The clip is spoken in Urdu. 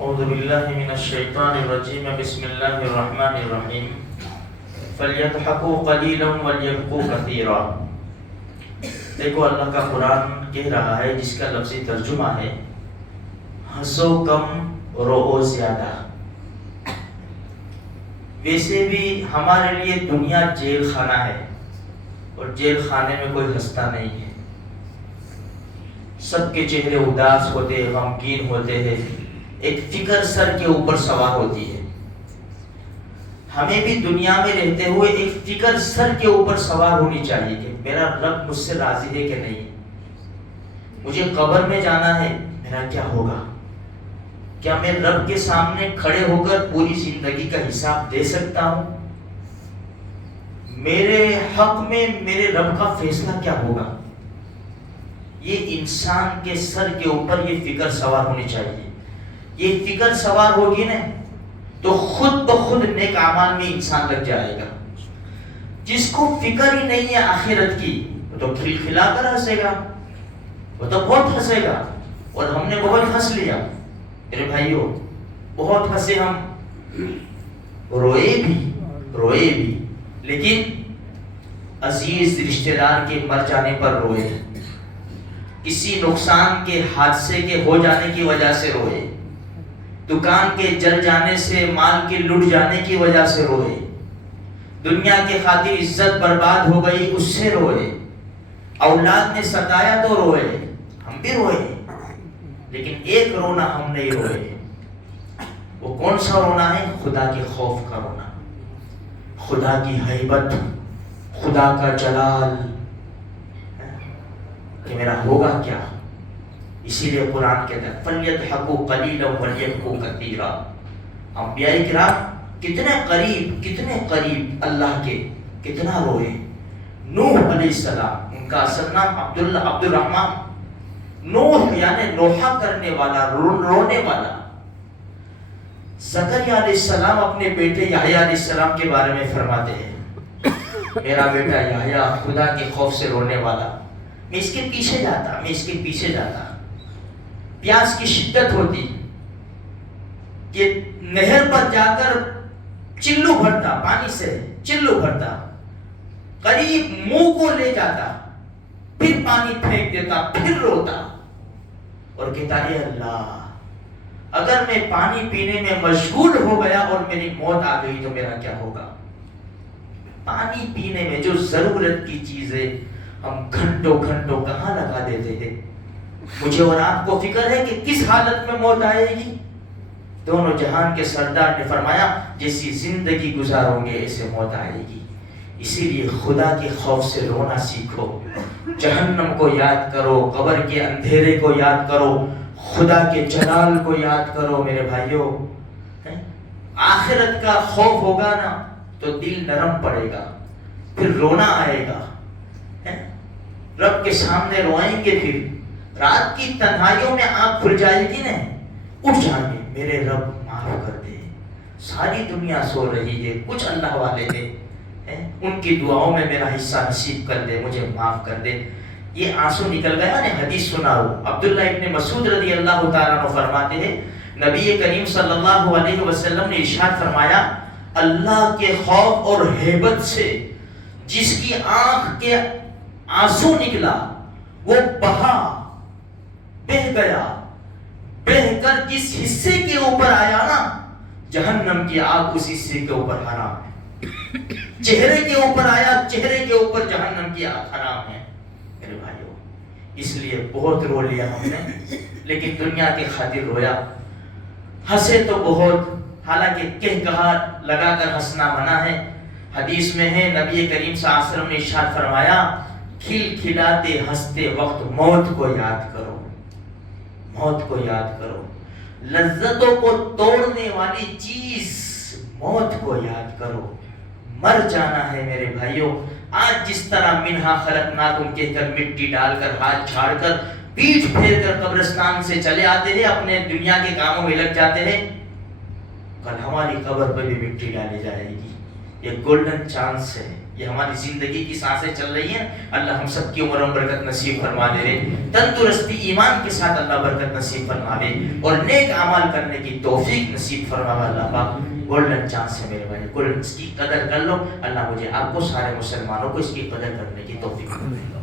اعوذ باللہ من الشیطان الرجیم بسم اللہ الرحمن الرحیم فَلْيَضْحَكُوا قَلِيلًا وَلْيَبْكُوا كَثِيرًا۔ دیکھو اللہ کا قرآن کہہ رہا ہے جس کا لفظی ترجمہ ہے ہنسو کم رو زیادہ۔ ویسے بھی ہمارے لیے دنیا جیل خانہ ہے اور جیل خانے میں کوئی ہنستا نہیں ہے، سب کے چہرے اداس ہوتے ہیں، غمگین ہوتے ہیں، ایک فکر سر کے اوپر سوار ہوتی ہے۔ ہمیں بھی دنیا میں رہتے ہوئے ایک فکر سر کے اوپر سوار ہونی چاہیے کہ میرا رب مجھ سے راضی ہے کہ نہیں، مجھے قبر میں جانا ہے، میرا کیا ہوگا، کیا میں رب کے سامنے کھڑے ہو کر پوری زندگی کا حساب دے سکتا ہوں، میرے حق میں میرے رب کا فیصلہ کیا ہوگا۔ یہ انسان کے سر کے اوپر یہ فکر سوار ہونی چاہیے۔ یہ فکر سوار ہوگی نا تو خود بخود نیک اعمال میں انسان لگ جائے گا۔ جس کو فکر ہی نہیں ہے آخرت کی وہ تو کھلکھلا کر ہنسے گا، وہ تو بہت ہنسے گا، اور ہم نے بہت ہنس لیا میرے بھائیوں، بہت ہنسے، ہم روئے بھی، لیکن عزیز رشتہ دار کے مر جانے پر روئے، کسی نقصان کے حادثے کے ہو جانے کی وجہ سے روئے، دکان کے جل جانے سے، مال کے لٹ جانے کی وجہ سے روئے، دنیا کے خاطر عزت برباد ہو گئی اس سے روئے، اولاد نے ستایا تو روئے، ہم بھی روئے، لیکن ایک رونا ہم نہیں روئے۔ وہ کون سا رونا ہے؟ خدا کے خوف کا رونا، خدا کی ہیبت، خدا کا جلال کہ میرا ہوگا کیا۔ اسی لیے قرآن کہتا ہے فَلْيَضْحَكُوا قَلِيلًا وَلْيَبْكُوا كَثِيرًا۔ انبیاء کرام کتنے قریب اللہ کے، کتنا روئے۔ نوح علیہ السلام، ان کا اصل نام عبد الرحمن، نوح یعنی نوحہ کرنے والا، رونے والا۔ زکریا علیہ السلام اپنے بیٹے یحییٰ علیہ السلام کے بارے میں فرماتے ہیں میرا بیٹا یحییٰ خدا کے خوف سے رونے والا، میں اس کے پیچھے جاتا، پیاس کی شدت ہوتی کہ نہر پر جا کر چلو بھرتا، پانی سے چلو بھرتا، قریب منہ کو لے جاتا، پھر پانی پھینک دیتا، پھر روتا اور کہتا اے اللہ اگر میں پانی پینے میں مشغول ہو گیا اور میری موت آ گئی تو میرا کیا ہوگا۔ پانی پینے میں جو ضرورت کی چیزیں ہم گھنٹوں کہاں لگا دیتے ہیں۔ مجھے اور آپ کو فکر ہے کہ کس حالت میں موت آئے گی۔ دونوں جہان کے سردار نے فرمایا جیسی زندگی گزارو گے ایسے موت آئے گی۔ اسی لیے خدا کے خوف سے رونا سیکھو، جہنم کو یاد کرو، قبر کے اندھیرے کو یاد کرو، خدا کے جلال کو یاد کرو میرے بھائیوں۔ آخرت کا خوف ہوگا نا تو دل نرم پڑے گا، پھر رونا آئے گا، رب کے سامنے روئیں گے، پھر رات کی تنہائیوں میں آنکھ کھل جائے گی نا، اٹھ جائیں گے میرے رب معاف کر دے، ساری دنیا سو رہی ہے، کچھ اللہ والے ہیں ان کی دعاؤں میں میرا حصہ نصیب کر دے، مجھے معاف کر دے۔ یہ آنسو نکل گیا نے، حدیث سنا ہو، عبداللہ ابن مسعود رضی اللہ تعالیٰ عنہ فرماتے ہیں نبی کریم صلی اللہ علیہ وسلم نے ارشاد فرمایا اللہ کے خوف اور ہیبت سے جس کی آنکھ کے آنسو نکلا وہ بہ گیا، بہ کر جس حصے کے اوپر آیا نا جہنم کی آگ اس حصے کے اوپر حرام ہے، چہرے کے اوپر آیا، چہرے کے اوپر جہنم کی آگ حرام ہے میرے بھائیوں۔ اس لیے بہت رو لیا ہم نے، لیکن دنیا کے خاطر رویا، ہنسے تو بہت، حالانکہ کہہ کہا لگا کر ہنسنا منع ہے۔ حدیث میں ہے نبی کریم صلی اللہ علیہ وسلم نے ارشاد فرمایا کھل کھلاتے ہنستے وقت موت کو یاد کرو، موت کو یاد کرو، لذتوں کو توڑنے والی چیز موت کو یاد کرو، مر جانا ہے میرے بھائیوں۔ آج جس طرح منہا خلقناکم کہہ کر مٹی ڈال کر ہاتھ جھاڑ کر پیٹھ پھیر کر قبرستان سے چلے آتے ہیں، اپنے دنیا کے کاموں میں لگ جاتے ہیں، کل ہماری قبر پہ بھی مٹی ڈالی جائے گی۔ یہ گولڈن چانس ہے، یہ ہماری زندگی کی سانسیں چل رہی ہیں، اللہ ہم سب کی عمر و برکت نصیب فرما دے رہے، تندرستی ایمان کے ساتھ اللہ برکت نصیب فرما دے، اور نیک اعمال کرنے کی توفیق نصیب فرما اللہ پاک۔ گولڈن چانس ہے میرے بھائی، گولڈن، اس کی قدر کر لو، اللہ مجھے آپ کو سارے مسلمانوں کو اس کی قدر کرنے کی توفیق دے۔